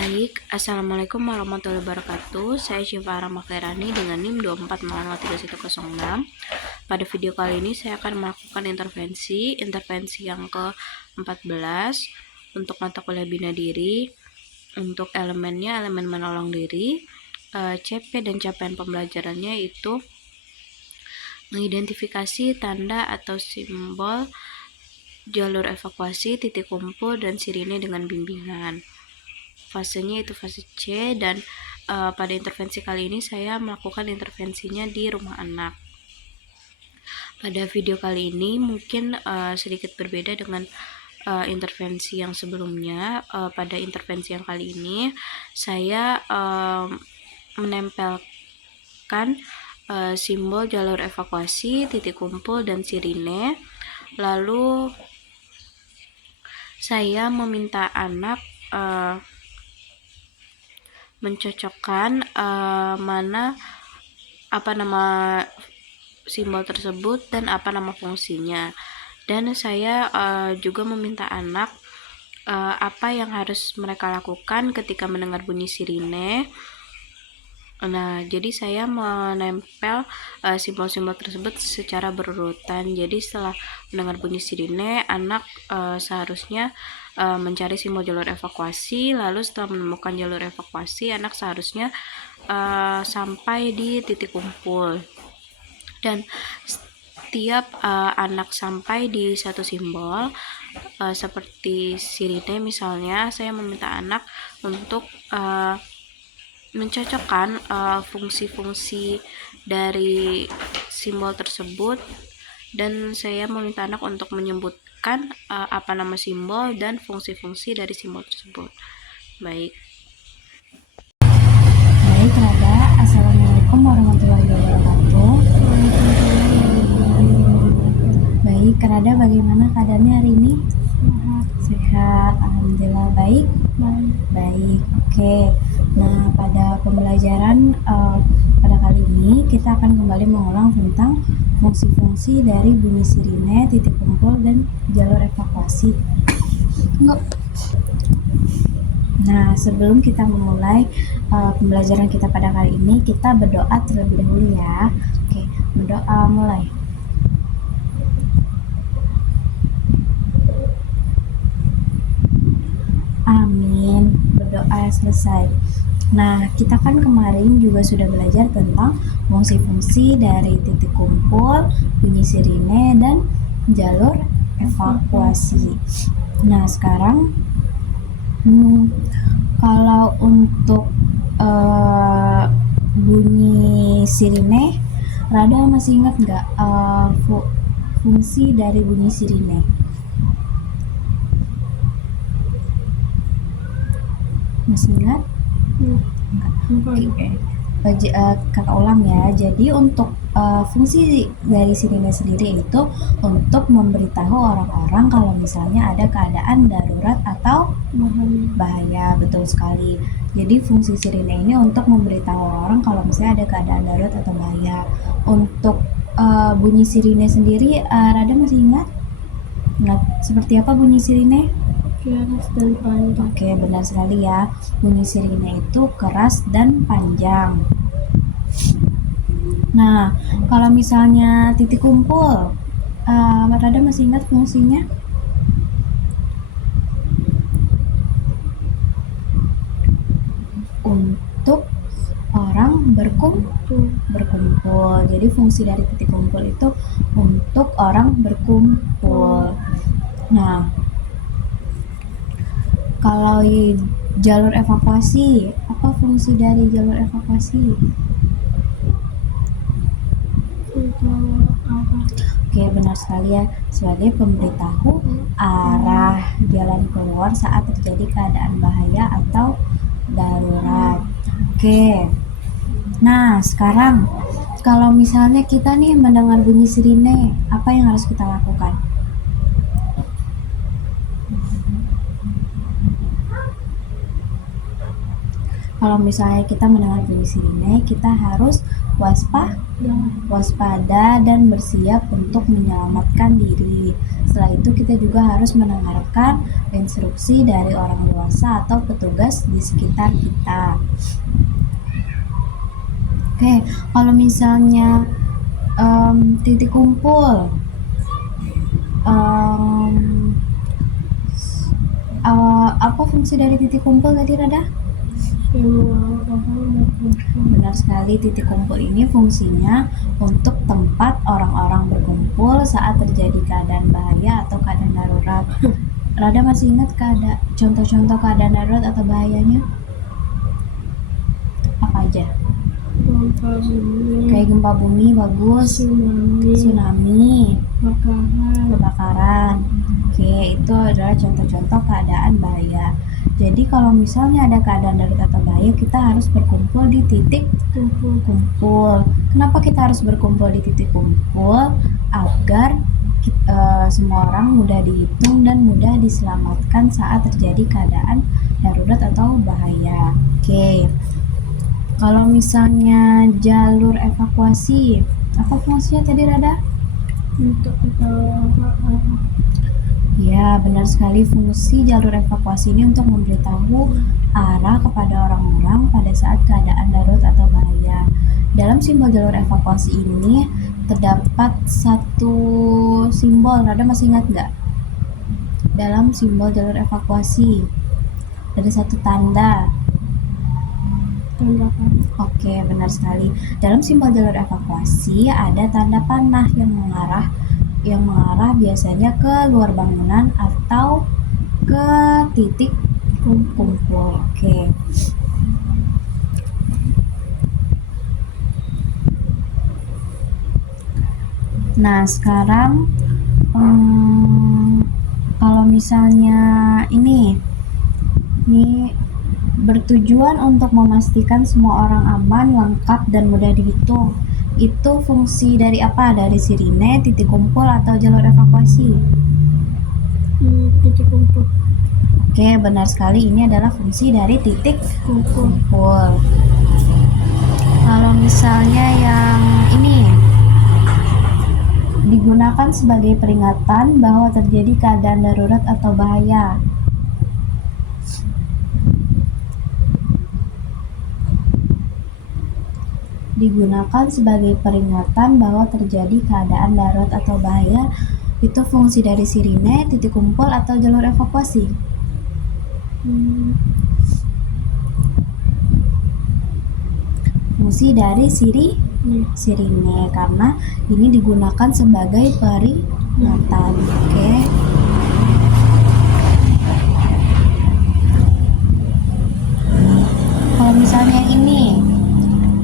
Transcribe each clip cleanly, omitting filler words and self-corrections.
Baik, Assalamualaikum warahmatullahi wabarakatuh. Saya Syifa Rahmakirani dengan NIM 24003106. Pada video kali ini saya akan melakukan intervensi yang ke-14 untuk mata kuliah bina diri. Untuk elemennya, elemen menolong diri. CP dan capaian pembelajarannya itu mengidentifikasi tanda atau simbol jalur evakuasi, titik kumpul, dan sirine dengan bimbingan. Fasenya itu fase C, dan pada intervensi kali ini saya melakukan intervensinya di rumah anak. Pada video kali ini mungkin sedikit berbeda dengan intervensi yang sebelumnya. Pada intervensi yang kali ini saya menempelkan simbol jalur evakuasi, titik kumpul, dan sirine. Lalu saya meminta anak mencocokkan apa nama simbol tersebut dan apa nama fungsinya. Dan saya juga meminta anak apa yang harus mereka lakukan ketika mendengar bunyi sirine. Nah, jadi saya menempel simbol-simbol tersebut secara berurutan. Jadi setelah mendengar bunyi sirine, anak seharusnya mencari simbol jalur evakuasi. Lalu setelah menemukan jalur evakuasi, anak seharusnya sampai di titik kumpul. Dan setiap anak sampai di satu simbol, seperti sirine misalnya, saya meminta anak untuk mencocokkan fungsi-fungsi dari simbol tersebut, dan saya meminta anak untuk menyebutkan apa nama simbol dan fungsi-fungsi dari simbol tersebut. Baik, Rada. Assalamualaikum warahmatullahi wabarakatuh. Baik, Rada, bagaimana keadaannya hari ini? Sehat, alhamdulillah. Baik. Oke. Nah, pada pembelajaran pada kali ini kita akan kembali mengulang tentang fungsi-fungsi dari bunyi sirine, titik kumpul, dan jalur evakuasi. Nah, sebelum kita memulai pembelajaran kita pada kali ini, kita berdoa terlebih dahulu ya. Oke, berdoa mulai. Amin. Berdoa selesai. Nah, kita kan kemarin juga sudah belajar tentang fungsi-fungsi dari titik kumpul, bunyi sirine, dan jalur evakuasi. Nah, sekarang kalau untuk bunyi sirine, Rada masih ingat nggak fungsi dari bunyi sirine? Masih ingat? Kata ulang ya. Jadi untuk fungsi dari sirine sendiri itu untuk memberitahu orang-orang kalau misalnya ada keadaan darurat atau bahaya. Betul sekali. Jadi fungsi sirine ini untuk memberitahu orang kalau misalnya ada keadaan darurat atau bahaya. Untuk bunyi sirine sendiri, Rada masih ingat? Seperti apa bunyi sirine? keras dan panjang. Oke, benar sekali ya. Bunyi sirine itu keras dan panjang. Nah, kalau misalnya titik kumpul, Rada masih ingat fungsinya? Untuk orang berkumpul. Jadi fungsi dari titik kumpul itu untuk orang berkumpul. Nah, kalau jalur evakuasi, apa fungsi dari jalur evakuasi? Oke, benar sekali ya, sebagai pemberitahu arah jalan keluar saat terjadi keadaan bahaya atau darurat. Oke. Nah, sekarang kalau misalnya kita nih mendengar bunyi sirine, apa yang harus kita lakukan? Kalau misalnya kita mendengar bunyi sirine, kita harus waspada dan bersiap untuk menyelamatkan diri. Setelah itu kita juga harus mendengarkan instruksi dari orang dewasa atau petugas di sekitar kita. Oke, kalau misalnya titik kumpul, apa fungsi dari titik kumpul tadi, Rada? Semua orang berkumpul. Benar sekali, titik kumpul ini fungsinya untuk tempat orang-orang berkumpul saat terjadi keadaan bahaya atau keadaan darurat. Rada masih ingat contoh-contoh keadaan darurat atau bahayanya? Apa aja? Gempa bumi, Kayak gempa bumi, bagus. Tsunami, kebakaran. Oke, itu adalah contoh-contoh keadaan bahaya. Jadi kalau misalnya ada keadaan darurat atau bahaya, kita harus berkumpul di titik kumpul. Kenapa kita harus berkumpul di titik kumpul? Agar semua orang mudah dihitung dan mudah diselamatkan saat terjadi keadaan darurat atau bahaya. Oke. Kalau misalnya jalur evakuasi, apa fungsinya tadi, Rada? untuk ketawa. Ya, benar sekali, fungsi jalur evakuasi ini untuk memberitahu arah kepada orang-orang pada saat keadaan darurat atau bahaya. Dalam simbol jalur evakuasi ini terdapat satu simbol, Rada masih ingat nggak? Dalam simbol jalur evakuasi ada satu tanda. Tanda panah. Oke, benar sekali. Dalam simbol jalur evakuasi ada tanda panah yang mengarah biasanya ke luar bangunan atau ke titik kumpul. Oke. Nah, sekarang kalau misalnya ini bertujuan untuk memastikan semua orang aman, lengkap, dan mudah dihitung. Itu fungsi dari apa? Dari sirine, titik kumpul, atau jalur evakuasi? Titik kumpul. Oke, benar sekali. Ini adalah fungsi dari titik kumpul. Kalau misalnya yang ini digunakan sebagai peringatan bahwa terjadi keadaan darurat atau bahaya. Digunakan sebagai peringatan bahwa terjadi keadaan darurat atau bahaya. Itu fungsi dari sirine, titik kumpul, atau jalur evakuasi? Fungsi dari sirine, karena ini digunakan sebagai peringatan. Oke. Kalau misalnya ini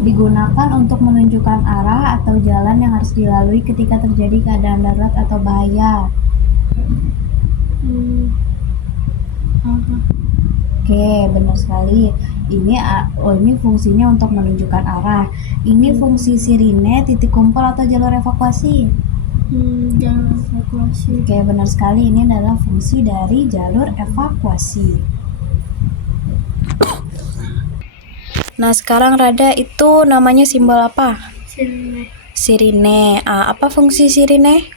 digunakan untuk menunjukkan arah atau jalan yang harus dilalui ketika terjadi keadaan darurat atau bahaya. Oke, benar sekali. Ini fungsinya untuk menunjukkan arah. Ini fungsi sirine, titik kumpul, atau jalur evakuasi? Jalur evakuasi. Oke, benar sekali. Ini adalah fungsi dari jalur evakuasi. Nah, sekarang Rada, itu namanya simbol apa? Sirine. Apa fungsi sirine?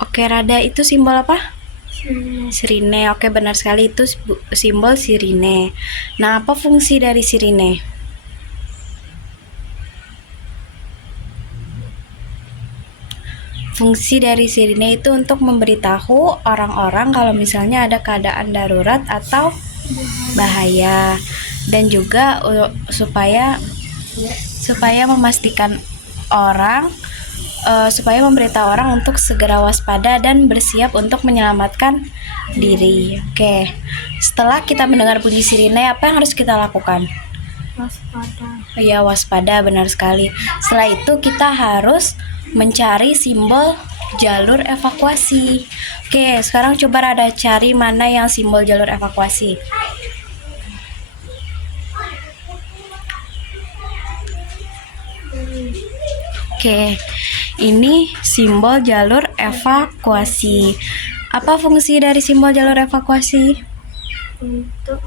Oke, Rada, itu simbol apa? Sirine. Oke, benar sekali, itu simbol sirine. Nah, apa fungsi dari sirine? Fungsi dari sirine itu untuk memberitahu orang-orang kalau misalnya ada keadaan darurat atau bahaya, dan juga supaya memastikan orang, supaya memberitahu orang untuk segera waspada dan bersiap untuk menyelamatkan diri. Oke, setelah kita mendengar bunyi sirine, apa yang harus kita lakukan? Waspada. Ya, waspada, benar sekali. Setelah itu kita harus mencari simbol jalur evakuasi. Oke, sekarang coba Rada cari mana yang simbol jalur evakuasi. Oke, ini simbol jalur evakuasi. Apa fungsi dari simbol jalur evakuasi? Untuk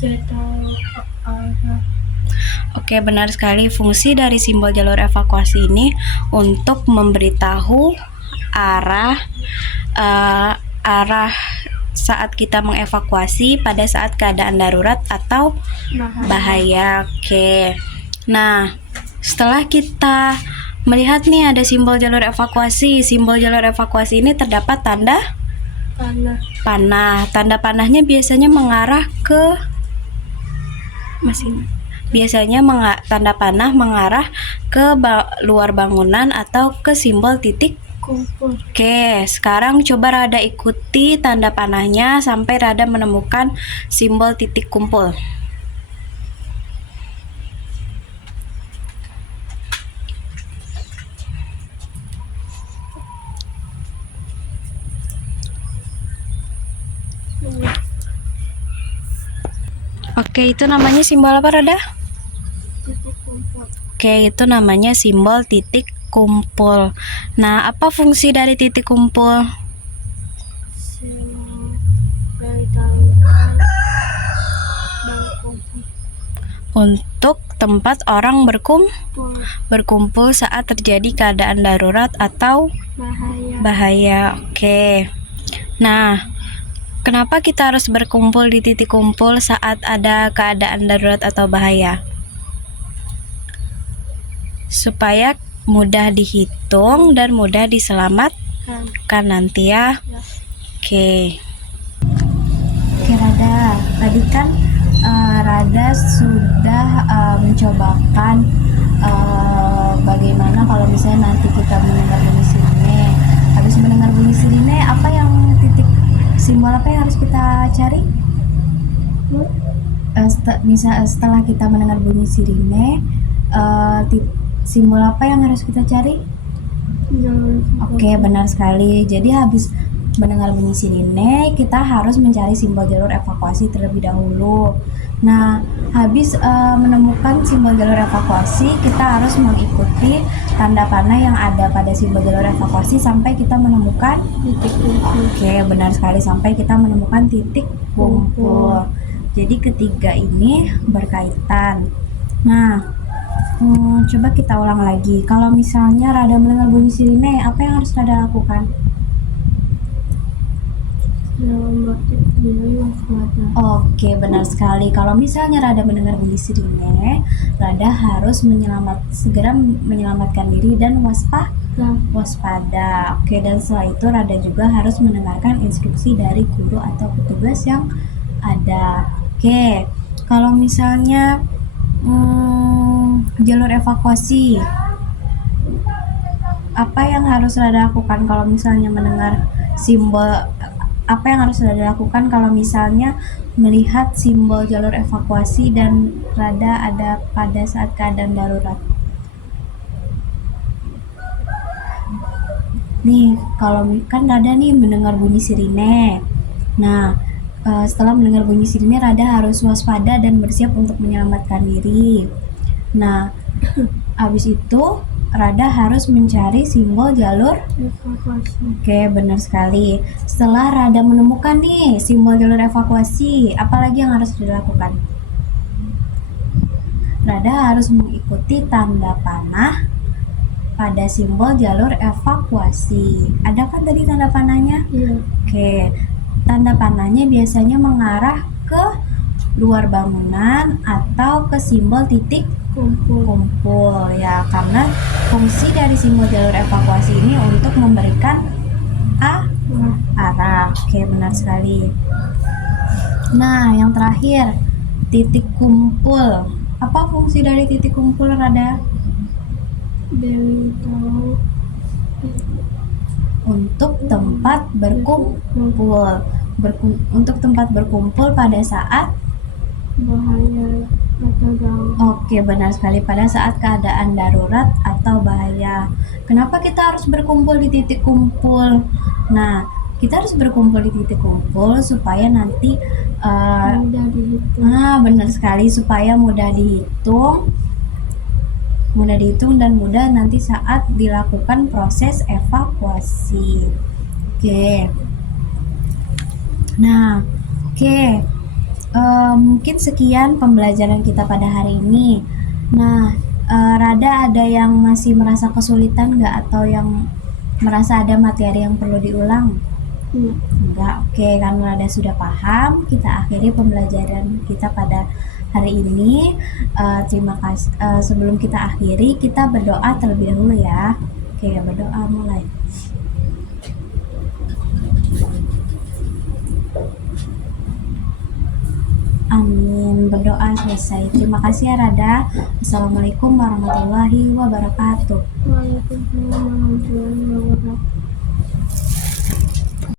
jadwal arah. Oke, benar sekali. Fungsi dari simbol jalur evakuasi ini untuk memberitahu arah arah saat kita mengevakuasi pada saat keadaan darurat atau bahaya. Oke. Nah, setelah kita melihat nih ada simbol jalur evakuasi. Simbol jalur evakuasi ini terdapat tanda Panah. panah. Tanda panahnya biasanya mengarah ke tanda panah mengarah ke luar bangunan atau ke simbol titik Kumpul. Oke, sekarang coba Rada ikuti tanda panahnya sampai Rada menemukan simbol titik kumpul. Oke, itu namanya simbol apa, Rada? Titik kumpul. Oke, itu namanya simbol titik kumpul. Nah, apa fungsi dari titik kumpul? Memberitahukan berkumpul. Untuk tempat orang berkumpul saat terjadi keadaan darurat atau bahaya. Oke. Nah, kenapa kita harus berkumpul di titik kumpul saat ada keadaan darurat atau bahaya? Supaya mudah dihitung dan mudah diselamatkan nanti ya. Oke. Oke Rada, tadi kan Rada sudah mencobakan bagaimana kalau misalnya nanti kita mendengar bunyi sirine. Habis mendengar bunyi sirine, apa yang simbol apa yang harus kita cari? Setelah kita mendengar bunyi sirine, simbol apa yang harus kita cari? Oke, benar sekali. Jadi habis mendengar bunyi sirine, kita harus mencari simbol jalur evakuasi terlebih dahulu. Nah, habis menemukan simbol jalur evakuasi, kita harus mengikuti tanda panah yang ada pada simbol jalur evakuasi sampai kita menemukan titik kumpul. Oke, benar sekali, sampai kita menemukan titik kumpul. Jadi ketiga ini berkaitan. Nah, coba kita ulang lagi. Kalau misalnya Rada mendengar bunyi sirine, apa yang harus Rada lakukan? Oke, benar sekali. Kalau misalnya Rada mendengar bunyi sirine, Rada harus segera menyelamatkan diri dan waspada. Oke, dan setelah itu Rada juga harus mendengarkan instruksi dari guru atau petugas yang ada. Oke, kalau misalnya jalur evakuasi, apa yang harus Rada lakukan kalau misalnya mendengar simbol? Apa yang harus Rada lakukan kalau misalnya melihat simbol jalur evakuasi dan Rada ada pada saat keadaan darurat? Nih, kalau kan Rada nih mendengar bunyi sirine. Nah, setelah mendengar bunyi sirine, Rada harus waspada dan bersiap untuk menyelamatkan diri. Nah, habis itu Rada harus mencari simbol jalur Evakuasi. Oke, benar sekali. Setelah Rada menemukan nih simbol jalur evakuasi, apalagi yang harus dilakukan? Rada harus mengikuti tanda panah pada simbol jalur evakuasi. Ada kan tadi tanda panahnya? Iya. Oke, tanda panahnya biasanya mengarah ke luar bangunan atau ke simbol titik kumpul ya, karena fungsi dari simbol jalur evakuasi ini untuk memberikan arah. Oke, benar sekali. Nah, yang terakhir, titik kumpul. Apa fungsi dari titik kumpul, Rada? Beritahu Untuk tempat berkumpul. Untuk tempat berkumpul pada saat bahaya atau gawat. Oke, benar sekali, pada saat keadaan darurat atau bahaya. Kenapa kita harus berkumpul di titik kumpul? Nah, kita harus berkumpul di titik kumpul supaya nanti Mudah dihitung. benar sekali, supaya mudah dihitung dan mudah nanti saat dilakukan proses evakuasi. Oke. Nah, oke. Mungkin sekian pembelajaran kita pada hari ini. Nah, Rada ada yang masih merasa kesulitan nggak, atau yang merasa ada materi yang perlu diulang? Iya. Enggak, oke. Karena Rada sudah paham, kita akhiri pembelajaran kita pada hari ini. Terima kasih. Sebelum kita akhiri, kita berdoa terlebih dahulu ya. Oke, berdoa mulai. Amin. Berdoa selesai. Terima kasih ya Rada. Assalamualaikum warahmatullahi wabarakatuh. Waalaikumsalam warahmatullahi wabarakatuh.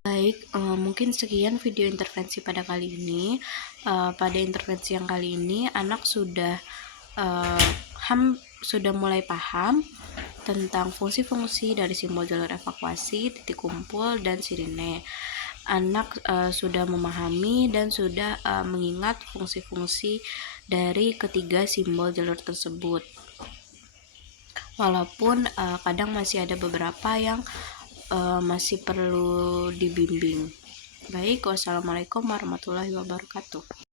Baik, mungkin sekian video intervensi pada kali ini. Pada intervensi yang kali ini, anak sudah mulai paham tentang fungsi-fungsi dari simbol jalur evakuasi, titik kumpul, dan sirine. Anak sudah memahami dan sudah mengingat fungsi-fungsi dari ketiga simbol jalur tersebut. Walaupun kadang masih ada beberapa yang masih perlu dibimbing. Baik, wassalamualaikum warahmatullahi wabarakatuh.